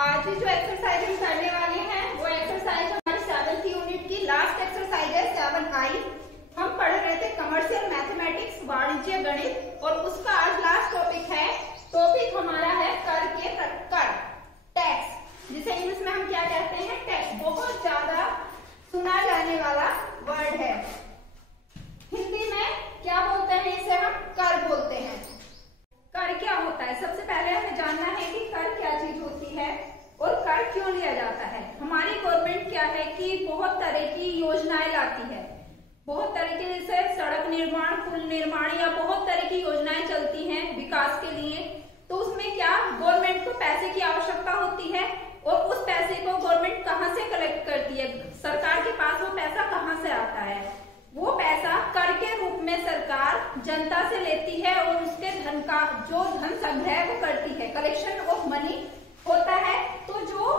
आज जो एक्सरसाइज हम करने वाले हैं वो एक्सरसाइज हमारी 7th यूनिट की लास्ट एक्सरसाइज है 7I। हम पढ़ रहे थे कमर्शियल मैथमेटिक्स वाणिज्य गणित और उसका आज लास्ट टॉपिक है। टॉपिक हमारा है कर के कर टैक्स, जिसे इंग्लिश में हम क्या कहते हैं, टैक्स। बहुत ज्यादा सुना जाने वाला वर्ड है। हिंदी में क्या बोलते हैं इसे, हम कर बोलते हैं। कर क्या होता है, सबसे पहले हमें जानना है कि कर क्या चीज होती है और कर क्यों लिया जाता है। हमारी गवर्नमेंट क्या है कि बहुत तरह की योजनाएं लाती है, बहुत तरीके से सड़क निर्माण, पुल निर्माण या बहुत तरह की योजनाएं चलती हैं विकास के लिए। तो उसमें क्या गवर्नमेंट को पैसे की आवश्यकता होती है और उस पैसे को गवर्नमेंट कहाँ से कलेक्ट करती है, सरकार के पास वो पैसा कहाँ से आता है। वो पैसा कर के रूप में सरकार जनता से लेती है और उसके धन का जो धन संग्रह वो करती है, कलेक्शन ऑफ मनी होता है। तो जो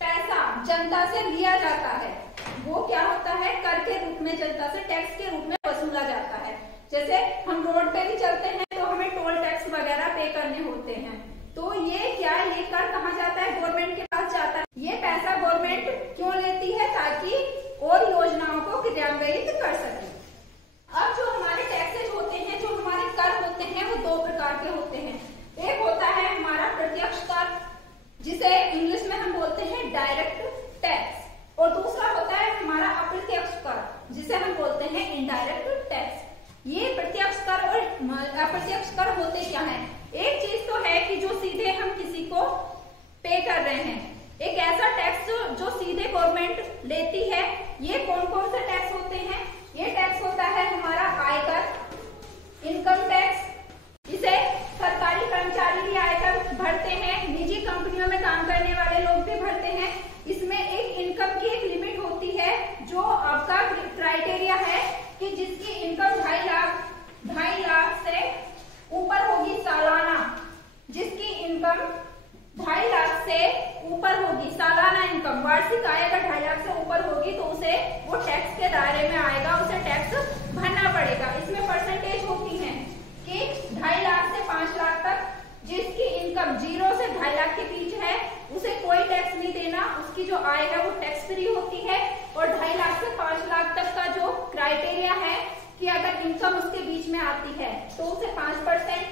पैसा जनता से लिया जाता है वो क्या होता है, कर के रूप में जनता से टैक्स के रूप में वसूला जाता है। जैसे हम रोड पे भी चलते हैं तो हमें टोल टैक्स वगैरह पे करने होते हैं। तो ये कर कहाँ जाता है, गवर्नमेंट के पास जाता है। ये पैसा गवर्नमेंट क्यों लेती है, ताकि और योजनाओं को क्रियान्वित कर सके। अब जो हमारे टैक्सेज होते हैं, जो हमारे कर होते हैं, वो दो प्रकार के होते हैं। एक होता है हमारा प्रत्यक्ष कर, जिसे इंग्लिश में हम बोलते हैं डायरेक्ट टैक्स, और दूसरा होता है हमारा अप्रत्यक्ष कर, जिसे हम बोलते हैं इनडायरेक्ट टैक्स। ये प्रत्यक्ष कर और अप्रत्यक्ष कर होते क्या है। एक चीज तो है कि जो सीधे हम किसी को पे कर रहे हैं, एक ऐसा टैक्स जो सीधे गवर्नमेंट लेती है। ये कौन कौन से टैक्स होते हैं, ये टैक्स होता है हमारा आयकर, इनकम टैक्स। इसे सरकारी कर्मचारी भी आयकर भरते हैं, निजी कंपनियों में काम करने वाले लोग भी भरते हैं। इसमें एक इनकम की एक लिमिट होती है, जो आपका क्राइटेरिया है कि जिसकी इनकम 2.5 लाख से ऊपर होगी सालाना। जिसकी इनकम 2.5 लाख से ऊपर होगी सालाना इनकम, वार्षिक आय अगर 2.5 लाख से ऊपर होगी तो उसे वो टैक्स के दायरे में आएगा, उसे टैक्स भरना पड़ेगा। इसमें परसेंटेज होती है कि 2.5 लाख से 5 लाख तक जिसकी इनकम 0 से 2.5 लाख के बीच है उसे कोई टैक्स नहीं देना, उसकी जो आय है वो टैक्स फ्री होती है। और 2.5 लाख से 5 लाख तक का जो क्राइटेरिया है कि अगर इनकम उसके बीच में आती है तो उसे 5%,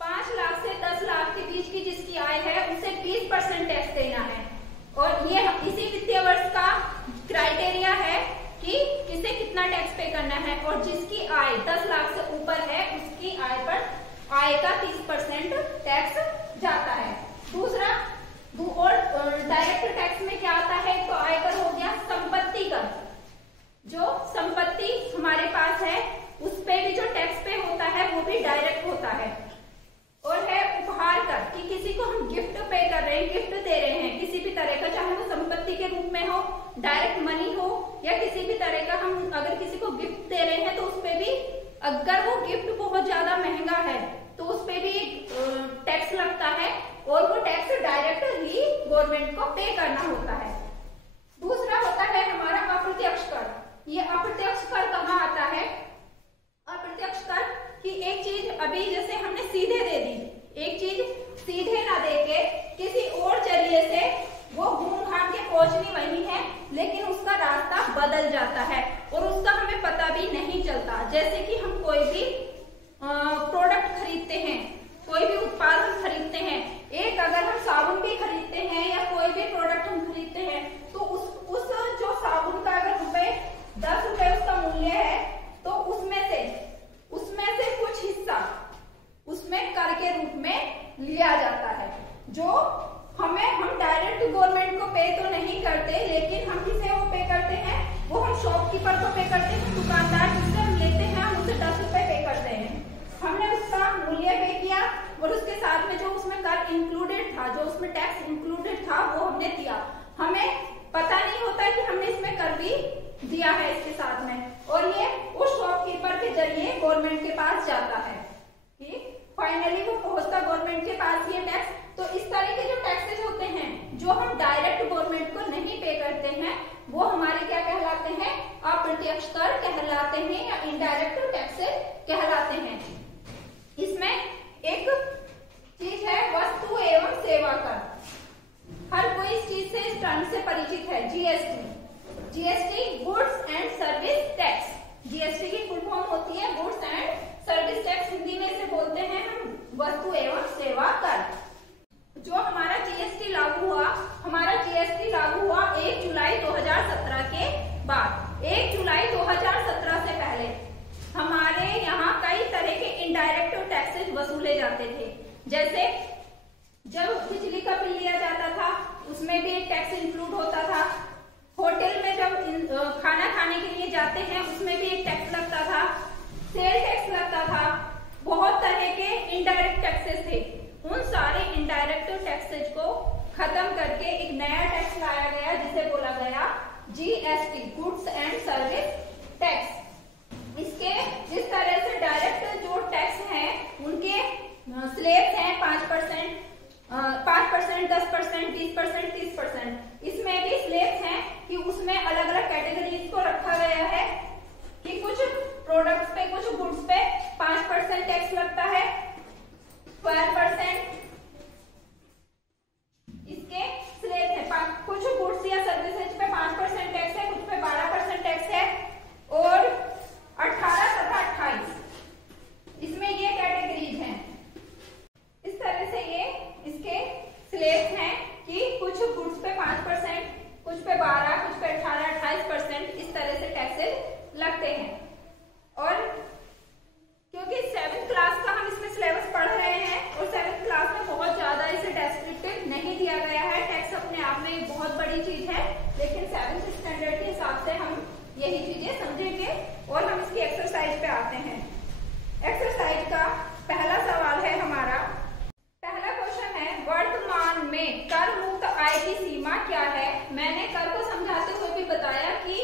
5 लाख से 10 लाख के बीच की जिसकी आय है उसे 20% टैक्स देना है। और ये इसी वित्तीय वर्ष का क्राइटेरिया है कि किसे कितना टैक्स पे करना है। और जिसकी आय 10 लाख से ऊपर है उसकी आय पर आय का 30% टैक्स जाता है। दूसरा और डायरेक्ट टैक्स में क्या आता है, तो आयकर हो गया संपत्ति कर। जो संपत्ति हमारे पास है उस पे भी जो टैक्स पे होता है वो भी डायरेक्ट होता है। और है उपहार कर, कि किसी को हम गिफ्ट पे कर रहे हैं, गिफ्ट दे रहे हैं किसी भी तरह का, चाहे वो संपत्ति के रूप में हो, डायरेक्ट मनी हो या किसी भी तरह का। हम अगर किसी को गिफ्ट दे रहे हैं तो उस पे भी, अगर वो गिफ्ट बहुत ज्यादा महंगा है तो उस पे भी टैक्स लगता है और वो टैक्स डायरेक्ट ही गवर्नमेंट को पे करना होता है। दूसरा होता है हमारा अप्रत्यक्ष कर। ये अप्रत्यक्ष कर कहाँ आता है, अप्रत्यक्ष कर कि एक चीज अभी जैसे हमने सीधे दे दी, एक चीज सीधे ना देके किसी और जरिए से वो घूम घाम के पहुंचनी वही है, लेकिन उसका रास्ता बदल जाता है और उसका हमें पता भी नहीं चलता। जैसे कि हम कोई भी प्रोडक्ट खरीदते हैं, कोई भी उत्पादन खरीदते हैं, एक अगर हम साबुन भी खरीदते हैं या कोई भी प्रोडक्ट हम खरीदते हैं तो उस जो साबुन का अगर 10 रुपए उसका मूल्य है तो उसमें से कुछ हिस्सा उसमें कर के रूप में लिया जाता है। जो हम डायरेक्ट गवर्नमेंट को पे तो नहीं करते, लेकिन हम किसे वो पे करते हैं, वो हम शॉपकीपर को पे करते हैं, दुकानदार जिससे हम लेते हैं हम उसे 10 रुपए पे करते हैं। हमने उसका मूल्य पे किया और उसके साथ में जो उसमें कर इंक्लूडेड था, जो उसमें टैक्स इंक्लूडेड था वो हमने दिया। हमें पता नहीं होता कि हमने इसमें कर भी दिया है इसके साथ में, और ये उस शॉपकीपर के जरिए गवर्नमेंट के पास जाता है कि फाइनली वो पहुंचता गवर्नमेंट के पास ये टैक्स। तो इस तरह के जो टैक्सेस होते हैं जो हम डायरेक्ट गवर्नमेंट को नहीं पे करते हैं वो हमारे क्या कहलाते हैं, अप्रत्यक्ष कर कहलाते हैं या इनडायरेक्ट टैक्सेस कहलाते हैं। इसमें एक चीज है वस्तु एवं सेवा कर। वसूले जाते थे। जैसे जब बिजली का बिल लिया जाता था उसमें भी एक टैक्स इंक्लूड होता था। होटल में जब खाना खाने के लिए जाते हैं उसमें भी एक टैक्स लगता था, सेल टैक्स लगता था, बहुत तरह के इनडायरेक्ट टैक्सेस थे। उन सारे इनडायरेक्ट टैक्सेस को खत्म करके एक नया टैक्स लाया गया जिसे बोला गया GST, goods and service tax. इसके इस तरह से डायरेक्ट जो टैक्स हैं उनके स्लैब्स हैं 5%, 10%, 20%, 30%। इसमें भी स्लैब्स हैं कि उसमें अलग अलग कैटेगरीज को रखा गया है कि कुछ प्रोडक्ट्स पे, कुछ गुड्स पे 5% टैक्स लगता है, 12% इसके स्लैब है। कुछ गुड्स या सर्विसेज पे 5% टैक्स है, कुछ पे 12% टैक्स है और 18 तथा 28 इसमें ये कैटेगरीज हैं। इस तरह से ये इसके स्लैब हैं कि कुछ गुड्स पे 5%, कुछ पे 12, कुछ पे 18, 28% इस तरह से टैक्सेस लगते हैं। और क्योंकि 7th क्लास का हम इसमें सिलेबस पढ़ रहे हैं और 7th क्लास में बहुत ज्यादा इसे डेस्क्रिप्टिव नहीं दिया गया है। टैक्स अपने आप में एक बहुत बड़ी चीज है, लेकिन 7th स्टैंडर्ड के हिसाब से हम यही चीजें समझेंगे और हम इसकी एक्सरसाइज पे आते हैं। एक्सरसाइज का पहला सवाल है हमारा, पहला क्वेश्चन है वर्तमान में कर मुक्त आय की सीमा क्या है। मैंने कर को समझाते हुए भी बताया कि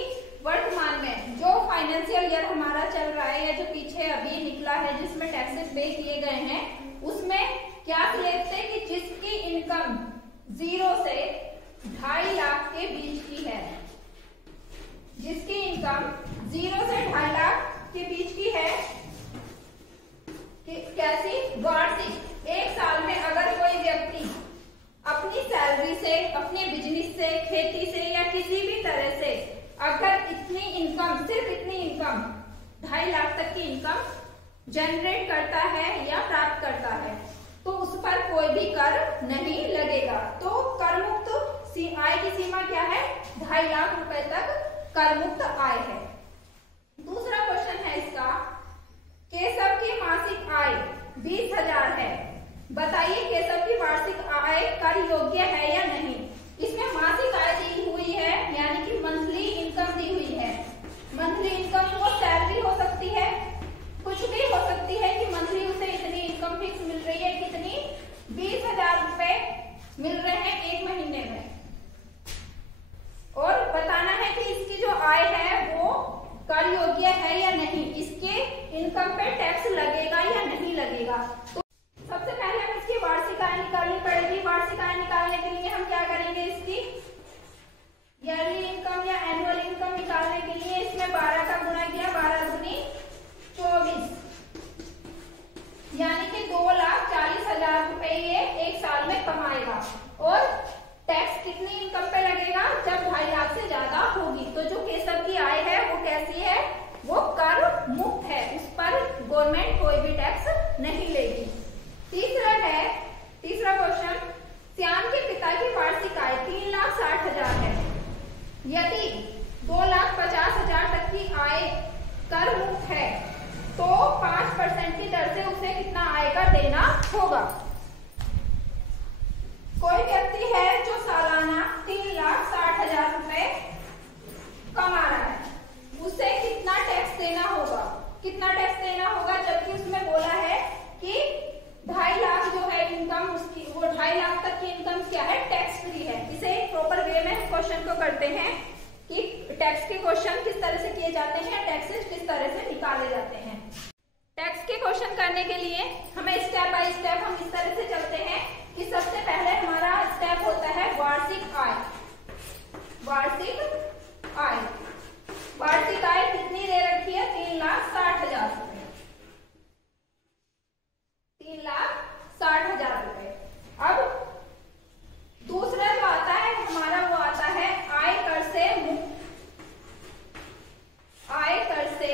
वर्तमान में जो फाइनेंशियल ईयर हमारा चल रहा है या जो पीछे अभी निकला है जिसमें टैक्सेस पे किए गए हैं उसमें क्या स्लैब थे कि जिसकी इनकम 0 से 2.5 लाख के बीच की है, जिसकी इनकम 0 से 2.5 लाख के बीच की है। कैसी? वार्षिक। एक साल में अगर कोई व्यक्ति अपनी सैलरी से, अपने बिजनेस से, खेती से या किसी भी तरह से अगर इतनी इनकम, सिर्फ इतनी इनकम 2.5 लाख तक की इनकम जनरेट करता है या प्राप्त करता है तो उस पर कोई भी कर नहीं लगेगा। तो कर मुक्त आय की सीमा क्या है? 2.5 लाख रुपए तक कर मुक्त आय है। दूसरा क्वेश्चन है इसका, केशव की मासिक आय 20,000 है, बताइए केशव की वार्षिक आय कर योग्य है या नहीं। इसमें मासिक आय दी हुई है यानी कि मंथली इनकम दी हुई है। मंथली इनकम वो सैलरी हो सकती है, कुछ भी हो सकती है कि मंथली उसे इतनी इनकम फिक्स मिल रही है, कितनी 20,000 रुपए मिल रहे हैं एक महीने में। और बताना है कि इसकी जो आय है वो कर योग्य है या नहीं, इसके इनकम पे टैक्स लगेगा या नहीं लगेगा। तो सबसे पहले हम इसकी वार्षिक आय निकालनी पड़ेगी। वार्षिक आय निकालने के लिए हम क्या करेंगे, इसकी ईयरली इनकम या एनुअल इनकम निकालने के लिए इसमें 12 का गुणा किया, 12 दूनी 24 यानी कि 2,40,000 रुपए ये एक साल में कमाएगा। और टैक्स कितनी इनकम पे लगेगा? जब 2.5 लाख से ज्यादा होगी। तो जो केशव की आय है वो कैसी है? वो कर मुक्त है, उस पर गवर्नमेंट कोई भी टैक्स नहीं लेगी। तीसरा क्वेश्चन, श्याम के पिता की वार्षिक आय 3,60,000 है, यदि 2,50,000 तक की आय कर मुक्त है तो 5% की दर से उसे कितना आय कर देना होगा। कोई व्यक्ति है जो सालाना 3,60,000 रुपए कमा रहा है, उसे कितना टैक्स देना होगा? कितना टैक्स देना होगा? जबकि उसमें बोला है कि 2.5 लाख जो है इनकम उसकी, वो 2.5 लाख तक की इनकम क्या है? टैक्स फ्री है। इसे प्रॉपर वे में क्वेश्चन को करते हैं कि टैक्स के क्वेश्चन किस तरह से किए जाते हैं, टैक्सेस किस तरह से निकाले जाते हैं। टैक्स के क्वेश्चन करने के लिए हमें स्टेप बाय स्टेप हम इस तरह से चलते हैं कि सबसे पहले हमारा स्टेप होता है वार्षिक आय। वार्षिक आय, वार्षिक आय कितनी दे रखी है? 3,60,000 रुपए, 3,60,000 रुपए। अब दूसरा जो आता है हमारा वो आता है आय कर से मुक्त, आय कर से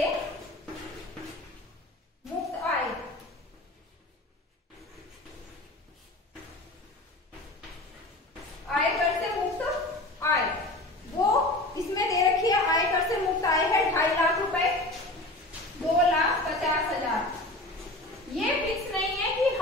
मुक्त आय। आय कर से मुक्त आय वो इसमें दे रखी है, आय कर से मुक्त आय है 2.5 लाख रुपए, 2,50,000। ये फिक्स नहीं है कि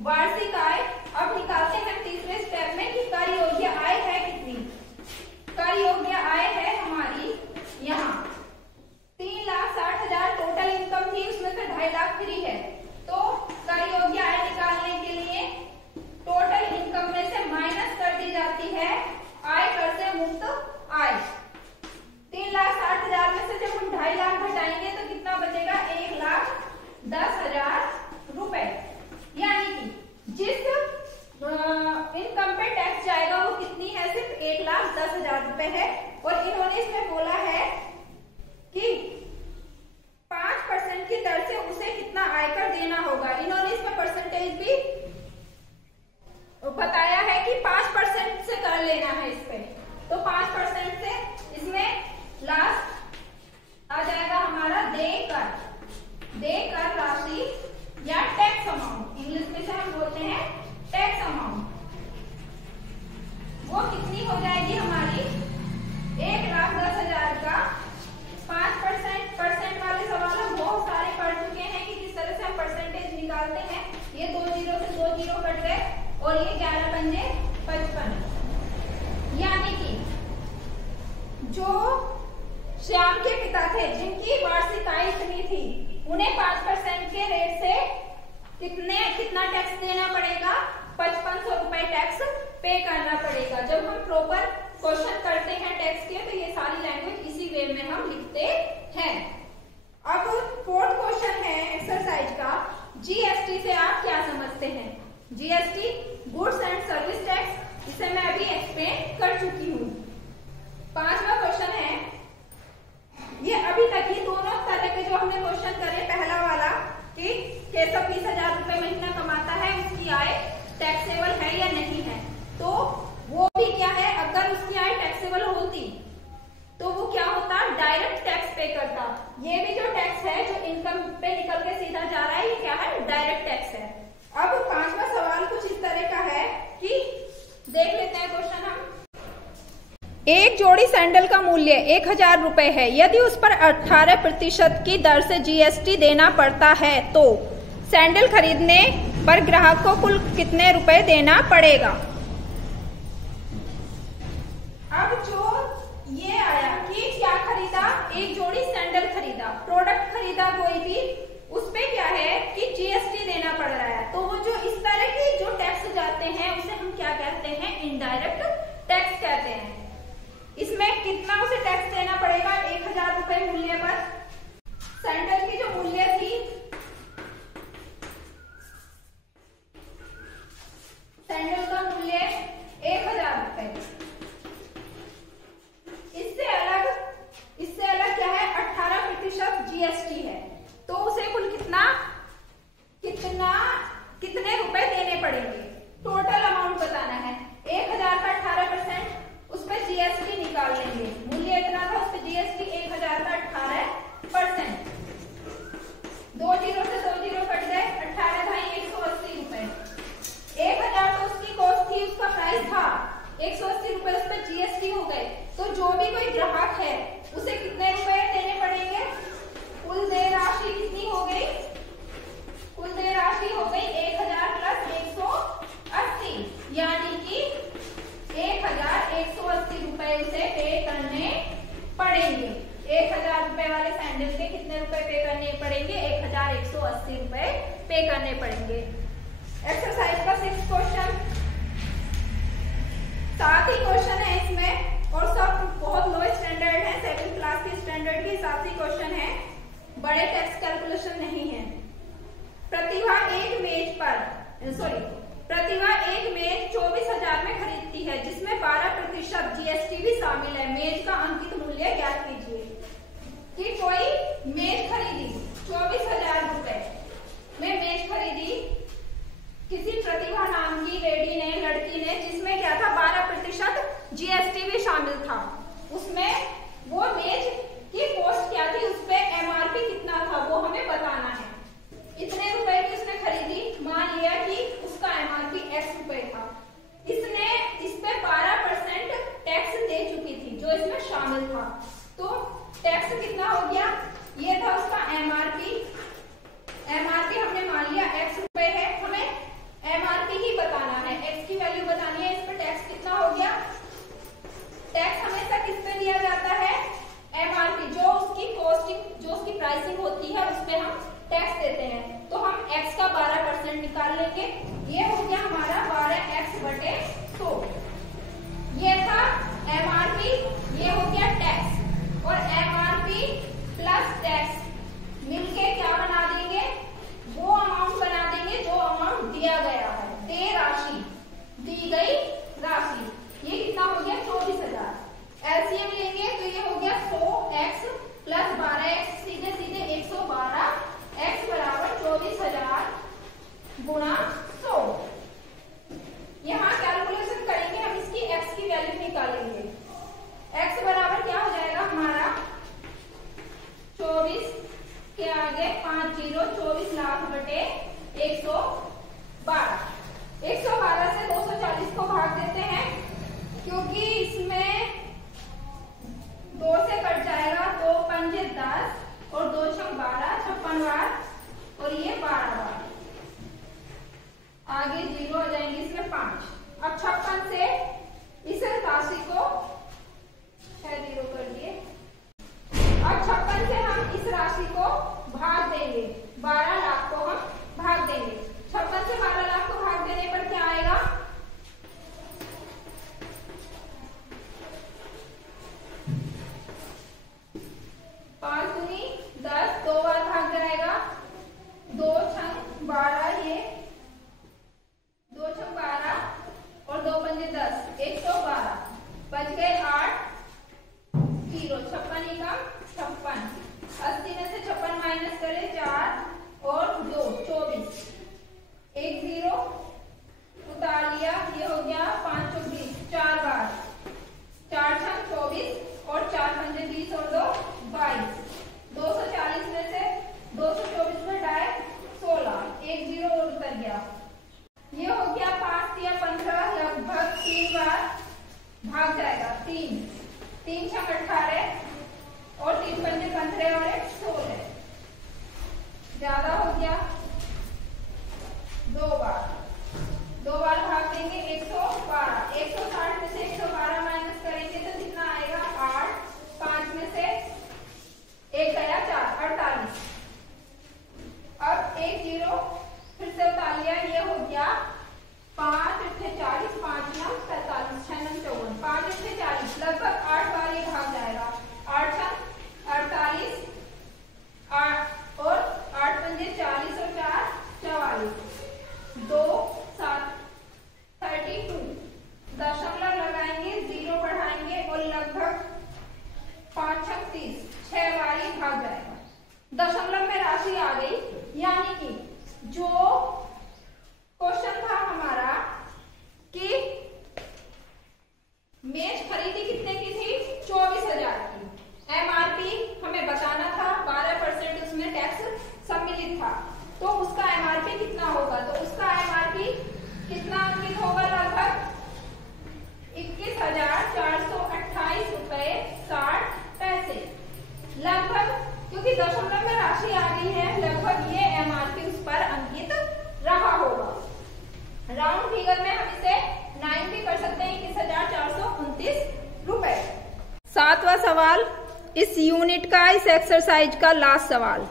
वार्षिक आय। अब निकालते हैं तीसरे स्टेप में कि कर योग्य आय है कितनी। कर योग्य आय है हमारी यहाँ 3,60,000 टोटल इनकम थी, उसमें से 2.5 लाख फ्री है। तो कर योग्य आय निकालने के लिए टोटल इनकम में से माइनस कर दी जाती है आय कर से मुक्त आय। 3,60,000 में से जब हम 2.5 लाख घटाएंगे तो कितना बचेगा, 1,10,000 रुपए। यानी कि जिस इनकम पे टैक्स जाएगा वो कितनी है, सिर्फ 1,10,000 रुपए है। और इन्होंने इसमें बोला है कि 5% की दर से उसे कितना आयकर देना होगा। इन्होंने इसमें परसेंटेज भी बताया है कि 5% से कर लेना है इस पे। तो 5% से इसमें लास्ट आ जाएगा हमारा देकर राशि या टैक्स अमाउंट, इंग्लिश में से हम बोलते हैं टैक्स अमाउंट। वो कितनी हो जाएगी हमारी 1,10,000 का 5% वाले सवाल हम बहुत सारे पढ़ चुके हैं कि किस तरह से हम परसेंटेज निकालते हैं। ये 2 जीरो से 2 जीरो कट गए और ये 11 पंजे 55। यानी कि जो श्याम के पिता थे जिनकी वार्षिक आय इतनी थी, उन्हें 5% के रेट से कितना टैक्स देना पड़ेगा, 5500 रुपए टैक्स पे करना पड़ेगा। जब हम प्रॉपर क्वेश्चन करते हैं टैक्स के तो ये सारी लैंग्वेज इसी वे में हम लिखते हैं। अब फोर्थ क्वेश्चन है एक्सरसाइज का, जीएसटी से आप क्या समझते हैं। GST goods and service tax, इसे मैं अभी एक्सप्लेन कर चुकी हूँ। 5वां क्वेश्चन है, ये अभी तक ही दोनों तरह के जो हमने क्वेश्चन करे, पहला वाला कि केशव 20,000 रुपए महीना कमाता है, उसकी आय टैक्सेबल है या नहीं है। तो वो भी क्या है, अगर उसकी आय टैक्सेबल होती तो वो क्या होता, डायरेक्ट टैक्स पे करता। ये भी जो टैक्स है जो इनकम पे निकल के सीधा जा रहा है, ये क्या है, डायरेक्ट टैक्स है। अब 5वां सवाल कुछ इस तरह का है कि देख लेते हैं क्वेश्चन हम। एक जोड़ी सैंडल का मूल्य 1,000 रुपए है। यदि उस पर 18% की दर से जीएसटी देना पड़ता है तो सैंडल खरीदने पर ग्राहक को कुल कितने रुपए देना पड़ेगा। अब जो ये आया कि क्या खरीदा, एक जोड़ी सैंडल खरीदा, प्रोडक्ट खरीदा कोई भी, उस पे क्या है कि जीएसटी देना पड़ रहा है। तो वो जो इस तरह के जो टैक्स जाते हैं उसे हम क्या कहते हैं, इनडायरेक्ट टैक्स कहते हैं। इसमें कितना उसे टैक्स देना पड़ेगा, 1,000 रुपए मूल्य पर। सैंडल की जो मूल्य थी, सैंडल का मूल्य 1,000 रुपए। इससे अलग क्या है, 18% जीएसटी है। तो उसे कुल कितने रुपए देने पड़ेंगे, टोटल अमाउंट बताना है। 1,000 का 18%, उस पर जीएसटी निकाल लेंगे। मूल्य इतना था, उस पर जीएसटी 1,000 का 18%। 2 जीरो से 2 जीरो कट गए, 18 था 180 रुपए। 1,000 तो उसकी कॉस्ट थी, उसका प्राइस था 180 रुपए, उस पर जीएसटी हो गए। तो जो भी कोई ग्राहक है उसे कितने रुपए देने पड़ेंगे, कुल देय राशि कितनी हो गई, कुल देय राशि हो गई 1,000 प्लस 180, यानी कि 1,180 रुपए उसे पे करने पड़ेंगे। 1,000 रुपए वाले सैंडल के कितने रुपए पे करने पड़ेंगे, 1,180 रुपए पे करने पड़ेंगे। एक्सरसाइज का 6th क्वेश्चन, 7 ही क्वेश्चन है इसमें और सब बहुत लो स्टैंडर्ड है, 7th क्लास के स्टैंडर्ड के हिसाब से क्वेश्चन है, बड़े टैक्स कैलकुलेशन नहीं है। प्रतिभा एक मेज 24,000 में खरीदती है, जिसमें 12% जीएसटी भी शामिल है। मेज का अंकित मूल्य ज्ञात कीजिए। कि कोई मेज खरीदी 24,000 रुपए में मेज खरीदी किसी प्रतिभा नाम की लड़की ने, जिसमें क्या था, 12% जीएसटी भी शामिल था। उसमें वो मेज की कॉस्ट क्या थी, उस पे एमआरपी कितना था वो हमें बताना है। इतने रुपए की उसने खरीदी, मान लिया कि उसका एमआरपी x रुपए था। इसने इस पे 12% टैक्स दे चुकी थी जो इसमें शामिल था। तो टैक्स कितना हो गया, ये था उसका एमआरपी हमने मान लिया x रुपए है। हमें ये हो गया हमारा 12x/100। ये था MRP, ये हो गया टैक्स, और MRP प्लस टैक्स मिलके क्या बना देंगे, वो अमाउंट बना देंगे जो अमाउंट दिया गया है, देय राशि, दी गई राशि। ये कितना हो गया 24,000। एलसीएम लेंगे तो ये हो गया 100x प्लस 12x, सीधे सीधे 112, x बराबर 24,000 गुणा 100। यहाँ कैलकुलेशन करेंगे हम, इसकी x की वैल्यू निकालेंगे। x बराबर क्या हो जाएगा हमारा 24 के आगे 5 0, 24 लाख बटे 112। 112 से 240 को भाग देते हैं, क्योंकि इसमें 2 से कट जाएगा, 2 पंजे 10 और 2 छक 12, 56 बार, और ये 12 बार, आगे 0 हो जाएंगे, इसमें 5। अब 56 से इस राशि को 6 0 कर दिए। अब 56 से हम इस राशि को भाग देंगे, 12 लाख को हम भाग देंगे। 56 से 12 लाख को भाग देने पर क्या आएगा, 5 दूनी 10, 2 बार भाग जाएगा, 2 छंग 12, ये 2 छंग 12 और 2 पंजे 10, 112, बच गए 8 0, 56 का 56, 80 में से 56 माइनस करें 4 और 2 24, 1 0 उतार लिया, ये हो गया 5 चौक 20, 4 बार, 4 छंग 24 और 4 पंजे 20 और 2 22, 240 में से 224 में डाय 16, 1 0 और उतर गया। ये हो गया 5 या 15, लगभग 3 बार भाग जाएगा, 3 छक 18 और 3 पंजे 15 और 1 16, ज्यादा हो गया, 2 बार भाग देंगे, 112, 160 में से 112 माइनस करेंगे तो कितना आएगा 8, 5 में से 1 गया 4, 48। अब 1 0 फिर से उतार लिया, ये हो गया 5 8 40, 5 9 45, 6 9 54, 5 8 40, लगभग 8 बार ये भाग जाएगा, 8 6 48, 8 और 8 पंजे 40 और 4 44, 2 7 32, दशमलव लगाएंगे, 0 बढ़ाएंगे और लगभग 5 6 30, 6 बार ही भाग जाएगा। दशमलव में राशि आ गई, यानी कि जो क्वेश्चन था हमारा कि मेज खरीदी कितने की थी 24,000 की, MRP हमें बताना था, 12% उसमें टैक्स सम्मिलित था, तो उसका MRP कितना होगा, तो उसका MRP कितना अंकित होगा, लगभग 21,428 रुपए 60 पैसे, लगभग, क्योंकि दशमलव में राशि आ गई है, लगभग ये MRP उस पर अंकित रहा होगा। राउंड फिगर में हम इसे 9 भी कर सकते हैं, 21,429 रुपए। 7वां सवाल इस यूनिट का, इस एक्सरसाइज का लास्ट सवाल।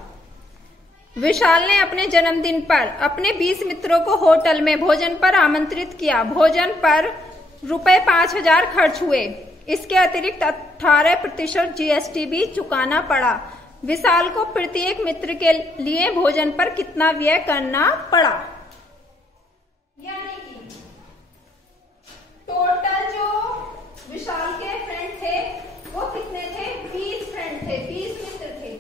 विशाल ने अपने जन्मदिन पर अपने 20 मित्रों को होटल में भोजन पर आमंत्रित किया। भोजन पर रुपए 5,000 खर्च हुए। इसके अतिरिक्त 18% GST भी चुकाना पड़ा। विशाल को प्रत्येक मित्र के लिए भोजन पर कितना व्यय करना पड़ा? यानी कि टोटल जो विशाल के फ्रेंड थे वो कितने थे? 20 फ्रेंड थे, 20 मित्र थे।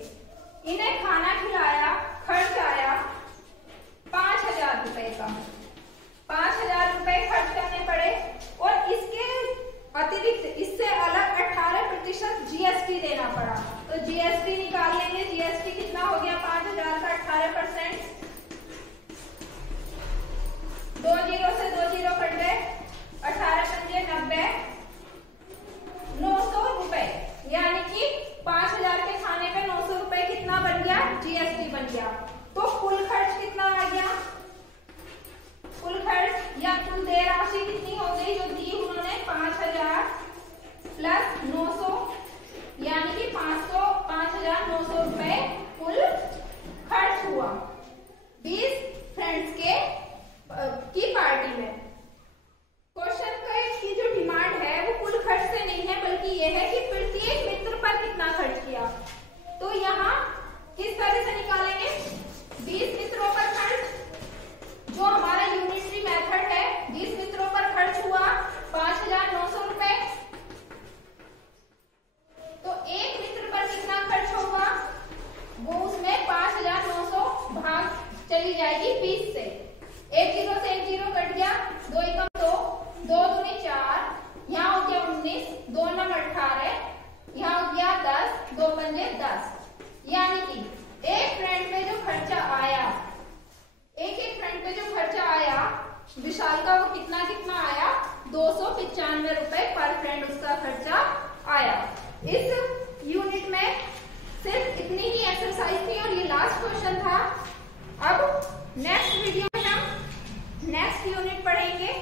इन्हें खाना खिलाया, खर्च आया 5,000 रुपए का। 5,000 रुपए खर्च करने पड़े और इसके अतिरिक्त इससे अलग 18% GST देना पड़ा। तो GST निकाल लेंगे। GST कितना हो गया? 5,000 का 18%, 2 जीरो से 2 जीरो कट गए, 18 पंजे 90, 900 रुपए। यानी कि 5,000 के खाने पे 900 रुपए कितना बन गया? GST बन गया। तो कुल खर्च कितना आ गया? कुल खर्च या कुल देय राशि कितनी हो गई जो दी उन्होंने? 5,000 प्लस 900, यानी कि 5,900 रुपए कुल खर्च हुआ 20 फ्रेंड्स के की पार्टी में। क्वेश्चन की जो डिमांड है वो कुल खर्च से नहीं है, बल्कि ये है कि प्रत्येक मित्र पर कितना खर्च किया। तो यहाँ किस तरह से निकालेंगे? 20 मित्रों पर खर्च, जो हमारा यूनिटरी मेथड है, 20 मित्रों पर खर्च हुआ 5,900 रुपए। तो एक मित्र पर कितना खर्च होगा? वो उसमें 5,900 भाग चली जाएगी 20 से। एक जीरो से एक जीरो कट गया, 2 एकम 2, 2 दूनी 4, यहाँ हो गया 19, 2 नम 18, यहाँ हो गया 10, 2 पंजे 10। यानी कि एक फ्रेंड पे जो खर्चा आया, एक फ्रेंड पे जो खर्चा आया विशाल का, वो कितना कितना आया? 295 रुपए पर फ्रेंड उसका खर्चा आया। इस यूनिट में सिर्फ इतनी ही एक्सरसाइज थी और ये लास्ट क्वेश्चन था। अब नेक्स्ट वीडियो में हम नेक्स्ट यूनिट पढ़ेंगे।